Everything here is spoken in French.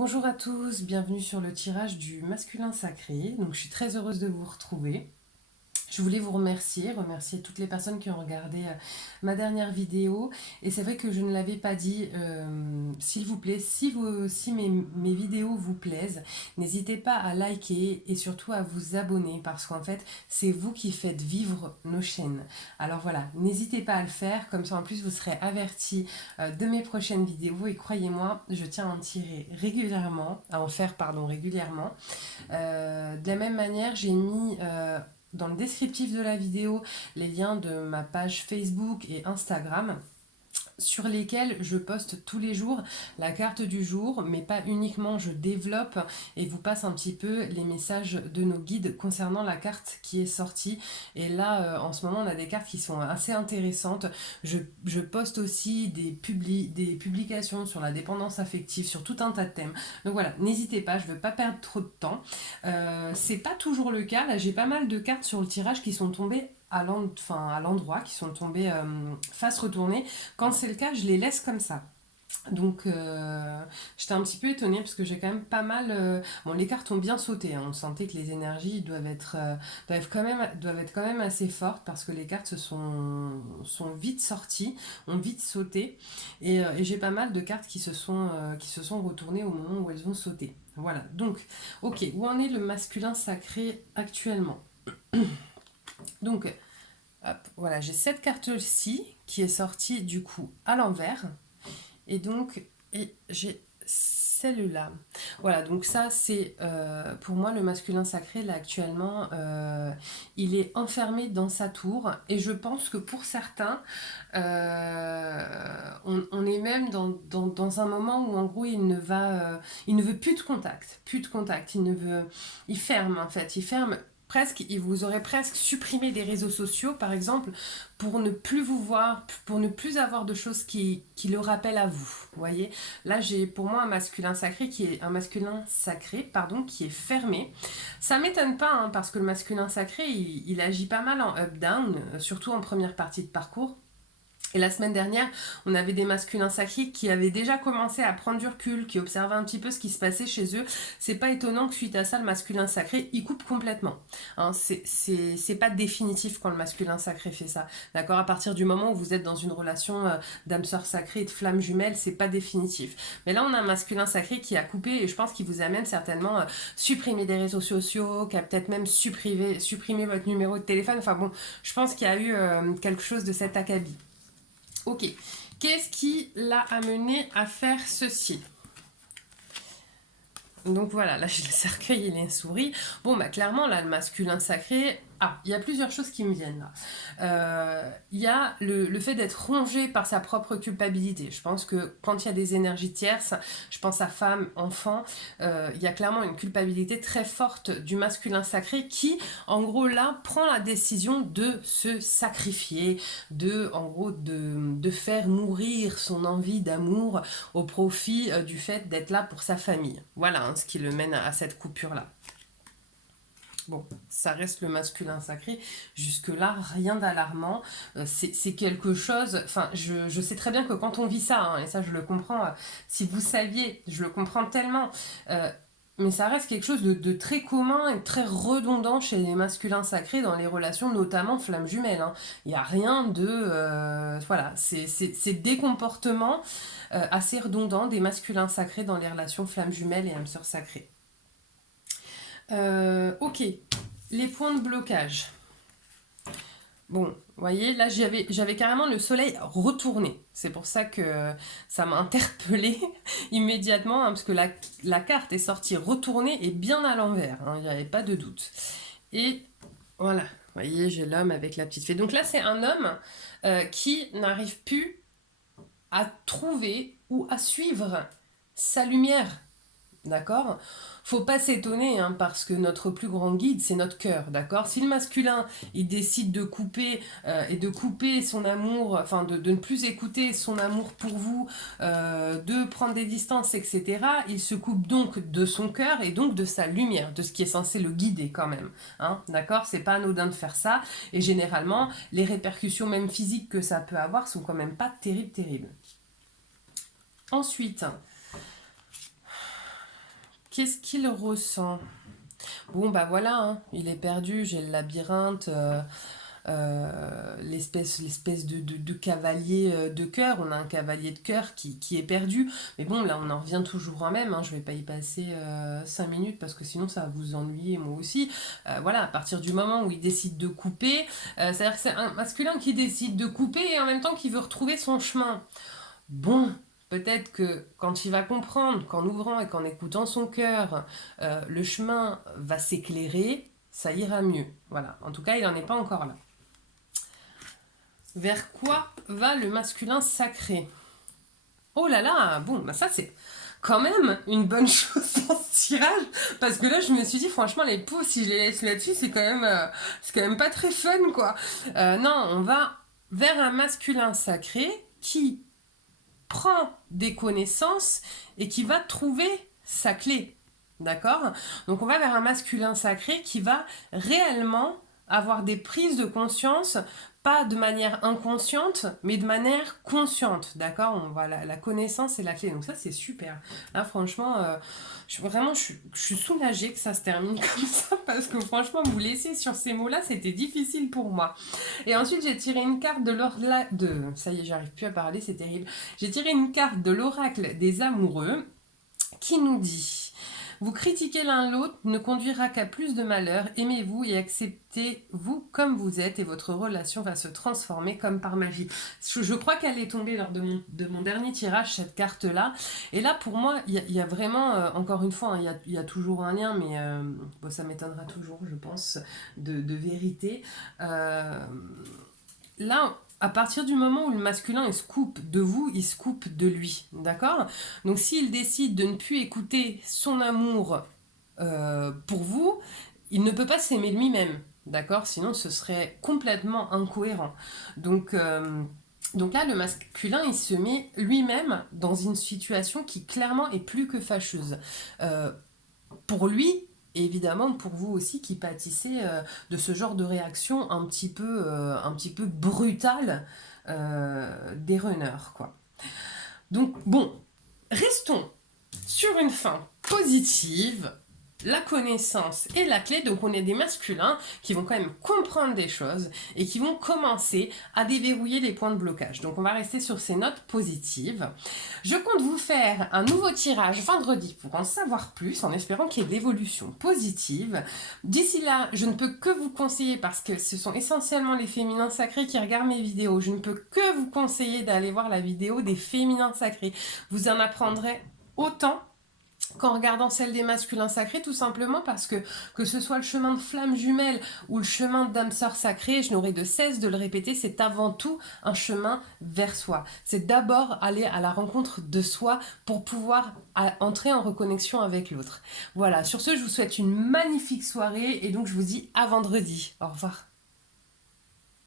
Bonjour à tous, bienvenue sur le tirage du masculin sacré. Donc je suis très heureuse de vous retrouver. Je voulais vous remercier toutes les personnes qui ont regardé ma dernière vidéo. Et c'est vrai que je ne l'avais pas dit, s'il vous plaît, si mes vidéos vous plaisent, n'hésitez pas à liker et surtout à vous abonner parce qu'en fait, c'est vous qui faites vivre nos chaînes. Alors voilà, n'hésitez pas à le faire, comme ça en plus vous serez avertis de mes prochaines vidéos. Et croyez-moi, je tiens à en tirer régulièrement, à en faire, pardon, régulièrement. De la même manière, j'ai mis dans le descriptif de la vidéo les liens de ma page Facebook et Instagram sur lesquels je poste tous les jours la carte du jour, mais pas uniquement, je développe et vous passe un petit peu les messages de nos guides concernant la carte qui est sortie. Et là, en ce moment, on a des cartes qui sont assez intéressantes. Je poste aussi des publications sur la dépendance affective, sur tout un tas de thèmes. Donc voilà, n'hésitez pas, je ne veux pas perdre trop de temps. C'est pas toujours le cas. Là, j'ai pas mal de cartes sur le tirage qui sont tombées à l'endroit, qui sont tombées face retournée. Quand c'est le cas, je les laisse comme ça. Donc j'étais un petit peu étonnée parce que j'ai quand même pas mal... Bon, les cartes ont bien sauté, hein. On sentait que les énergies doivent être quand même assez fortes parce que les cartes sont vite sorties, ont vite sauté. Et j'ai pas mal de cartes qui se sont retournées au moment où elles ont sauté. Voilà, donc, ok, où en est le masculin sacré actuellement? Donc, hop, voilà, j'ai cette carte-ci qui est sortie du coup à l'envers. Et j'ai celle-là. Voilà, donc ça c'est pour moi le masculin sacré là actuellement, il est enfermé dans sa tour et je pense que pour certains, on est même dans un moment où en gros il ne veut plus de contact, il ferme en fait, il ferme presque, il vous aurait presque supprimé des réseaux sociaux, par exemple, pour ne plus vous voir, pour ne plus avoir de choses qui le rappellent à vous. Vous voyez, là j'ai pour moi un masculin sacré, pardon, qui est fermé. Ça m'étonne pas, hein, parce que le masculin sacré, il agit pas mal en up-down, surtout en première partie de parcours. Et la semaine dernière, on avait des masculins sacrés qui avaient déjà commencé à prendre du recul, qui observaient un petit peu ce qui se passait chez eux. C'est pas étonnant que suite à ça, le masculin sacré, il coupe complètement. Hein, c'est pas définitif quand le masculin sacré fait ça. D'accord? À partir du moment où vous êtes dans une relation d'âme sœur sacrée et de flamme jumelle, c'est pas définitif. Mais là, on a un masculin sacré qui a coupé et je pense qu'il vous amène certainement supprimer des réseaux sociaux, qui a peut-être même supprimé votre numéro de téléphone. Enfin bon, je pense qu'il y a eu quelque chose de cet acabit. Ok, qu'est-ce qui l'a amené à faire ceci? Donc voilà, là j'ai le cercueil et les souris. Bon, bah clairement, là, le masculin sacré... Ah, il y a plusieurs choses qui me viennent là. Il y a le fait d'être rongé par sa propre culpabilité. Je pense que quand il y a des énergies tierces, je pense à femme, enfant, il y a clairement une culpabilité très forte du masculin sacré qui, en gros, là, prend la décision de se sacrifier, en gros, de faire mourir son envie d'amour au profit du fait d'être là pour sa famille. Voilà, hein, ce qui le mène à cette coupure-là. Bon, ça reste le masculin sacré. Jusque-là, rien d'alarmant. C'est quelque chose... Enfin, je sais très bien que quand on vit ça, hein, et ça je le comprends, si vous saviez, je le comprends tellement, mais ça reste quelque chose de très commun et très redondant chez les masculins sacrés dans les relations, notamment flammes jumelles. Hein. Il n'y a rien de... voilà, c'est des comportements assez redondants des masculins sacrés dans les relations flammes jumelles et âmes sœurs sacrées. Ok, les points de blocage. Bon, vous voyez, là j'avais carrément le soleil retourné. C'est pour ça que ça m'a interpellée immédiatement, hein, parce que la carte est sortie retournée et bien à l'envers, hein, il n'y avait pas de doute. Et voilà, vous voyez, j'ai l'homme avec la petite fée. Donc là, c'est un homme qui n'arrive plus à trouver ou à suivre sa lumière. D'accord? Faut pas s'étonner, hein, parce que notre plus grand guide, c'est notre cœur, d'accord? Si le masculin, il décide de couper et de couper son amour, enfin de ne plus écouter son amour pour vous, de prendre des distances, etc., il se coupe donc de son cœur et donc de sa lumière, de ce qui est censé le guider quand même, hein, d'accord? C'est pas anodin de faire ça, et généralement, les répercussions même physiques que ça peut avoir sont quand même pas terribles. Ensuite, qu'est-ce qu'il ressent? Bon, bah voilà, hein, il est perdu, j'ai le labyrinthe, l'espèce de cavalier de cœur. On a un cavalier de cœur qui est perdu. Mais bon, là, on en revient toujours en même. Hein. Je vais pas y passer 5 minutes parce que sinon, ça va vous ennuyer, moi aussi. Voilà, à partir du moment où il décide de couper, c'est-à-dire que c'est un masculin qui décide de couper et en même temps qui veut retrouver son chemin. Bon, peut-être que quand il va comprendre qu'en ouvrant et qu'en écoutant son cœur, le chemin va s'éclairer, ça ira mieux. Voilà, en tout cas, il n'en est pas encore là. Vers quoi va le masculin sacré? Oh là là, bon, bah ça c'est quand même une bonne chose dans ce tirage, parce que là je me suis dit franchement les poux, si je les laisse là-dessus, c'est quand même pas très fun quoi. Non, on va vers un masculin sacré qui prend des connaissances et qui va trouver sa clé. D'accord? Donc on va vers un masculin sacré qui va réellement avoir des prises de conscience, pas de manière inconsciente, mais de manière consciente. D'accord? On va la connaissance est la clé. Donc ça c'est super. Là franchement, je suis soulagée que ça se termine comme ça parce que franchement vous laisser sur ces mots-là, c'était difficile pour moi. Et ensuite j'ai tiré une carte ça y est, j'arrive plus à parler, c'est terrible. J'ai tiré une carte de l'oracle des amoureux qui nous dit: vous critiquer l'un l'autre ne conduira qu'à plus de malheur. Aimez-vous et acceptez-vous comme vous êtes et votre relation va se transformer comme par magie. Je crois qu'elle est tombée lors de mon dernier tirage, cette carte-là. Et là, pour moi, il y a vraiment, encore une fois, hein, il y a toujours un lien, mais bon, ça m'étonnera toujours, je pense, de vérité. Là, à partir du moment où le masculin il se coupe de vous, il se coupe de lui, d'accord? Donc s'il décide de ne plus écouter son amour pour vous, il ne peut pas s'aimer lui-même, d'accord? Sinon ce serait complètement incohérent. Donc, euh, donc là, le masculin, il se met lui-même dans une situation qui clairement est plus que fâcheuse. Euh, pour lui, et évidemment pour vous aussi qui pâtissez de ce genre de réaction un petit peu brutale des runners, quoi. Donc bon, restons sur une fin positive. La connaissance est la clé, donc on est des masculins qui vont quand même comprendre des choses et qui vont commencer à déverrouiller les points de blocage. Donc on va rester sur ces notes positives. Je compte vous faire un nouveau tirage vendredi pour en savoir plus, en espérant qu'il y ait d'évolution positive. D'ici là, je ne peux que vous conseiller, parce que ce sont essentiellement les féminins sacrés qui regardent mes vidéos, je ne peux que vous conseiller d'aller voir la vidéo des féminins sacrés. Vous en apprendrez autant qu'en regardant celle des masculins sacrés, tout simplement parce que ce soit le chemin de flamme jumelle ou le chemin d'âme sœur sacrée, je n'aurai de cesse de le répéter, c'est avant tout un chemin vers soi. C'est d'abord aller à la rencontre de soi pour pouvoir entrer en reconnexion avec l'autre. Voilà, sur ce, je vous souhaite une magnifique soirée et donc je vous dis à vendredi. Au revoir.